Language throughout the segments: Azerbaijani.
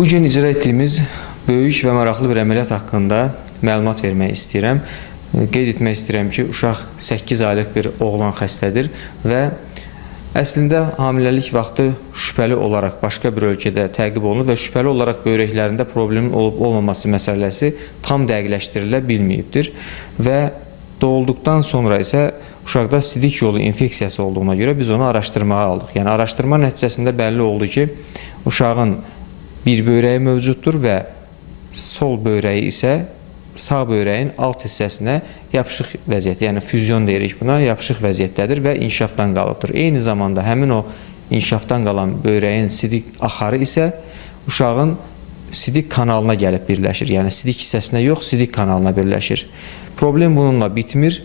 Bugün icra etdiyimiz böyük və maraqlı bir əməliyyat haqqında məlumat vermək istəyirəm. Qeyd etmək istəyirəm ki, uşaq 8 aylıq bir oğlan xəstədir və əslində hamiləlik vaxtı şübhəli olaraq başqa bir ölkədə təqib olunur və şübhəli olaraq böyrəklərində problemin olub-olmaması məsələsi tam dəqiqləşdirilə bilməyibdir və doğulduqdan sonra isə uşaqda sidik yolu infeksiyası olduğuna görə biz onu araşdırmağa aldıq. Yəni araşdırma nəticəsində bəlli oldu ki, uşağın bir böyrəyi mövcuddur və sol böyrəyi isə sağ böyrəyin alt hissəsinə yapışıq vəziyyət, yəni füzyon deyirik buna, yapışıq vəziyyətdədir və inkişafdan qalıbdır. Eyni zamanda həmin o inkişafdan qalan böyrəyin sidik axarı isə uşağın sidik kanalına gəlib birləşir. Yəni sidik hissəsinə yox, sidik kanalına birləşir. Problem bununla bitmir.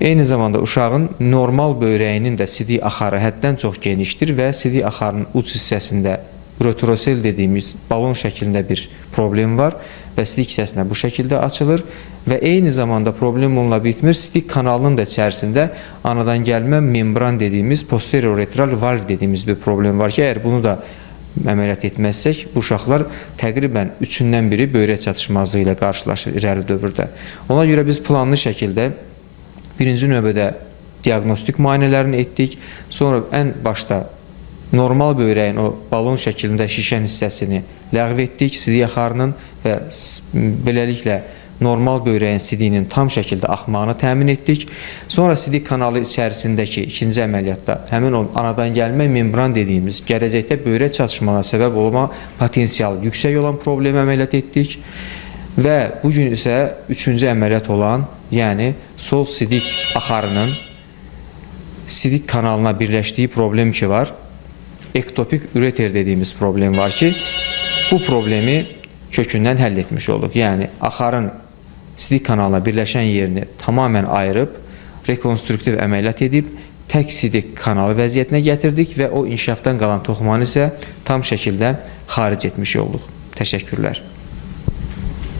Eyni zamanda uşağın normal böyrəyinin də sidik axarı həddən çox genişdir və sidik axarının uc hissəsində uretrosel dediyimiz balon şəklində bir problem var və sidik hissəsinə bu şəkildə açılır və eyni zamanda problem onunla bitmir. Sidik kanalının da içərisində anadan gəlmə membran dediyimiz posterior uretral valv dediyimiz bir problem var ki, əgər bunu da əməliyyat etməzsək, bu uşaqlar təqribən 3-dən biri böyrək çatışmazlığı ilə qarşılaşır irəli dövrdə. Ona görə biz planlı şəkildə birinci növbədə diaqnostik müayinələrini etdik, sonra ən başda normal böyrəyin o balon şəklində şişən hissəsini ləğv etdik, sidik axarının və beləliklə normal böyrəyin sidiyinin tam şəkildə axmağını təmin etdik. Sonra sidik kanalı içərisindəki ikinci əməliyyatda həmin o anadan gəlmə membran dediyimiz gələcəkdə böyrək çatışmalarına səbəb olma potensialı yüksək olan problemi əməliyyat etdik və bugün isə üçüncü əməliyyat olan, yəni sol sidik axarının sidik kanalına birləşdiyi problem ki var, ektopik üreter dediyimiz problem var ki, bu problemi kökündən həll etmiş olduq. Yəni, axarın sidik kanalına birləşən yerini tamamən ayırıb, rekonstruktiv əməliyyat edib, tək sidik kanalı vəziyyətinə gətirdik və o inkişafdan qalan toxumanı isə tam şəkildə xaric etmiş olduq. Təşəkkürlər.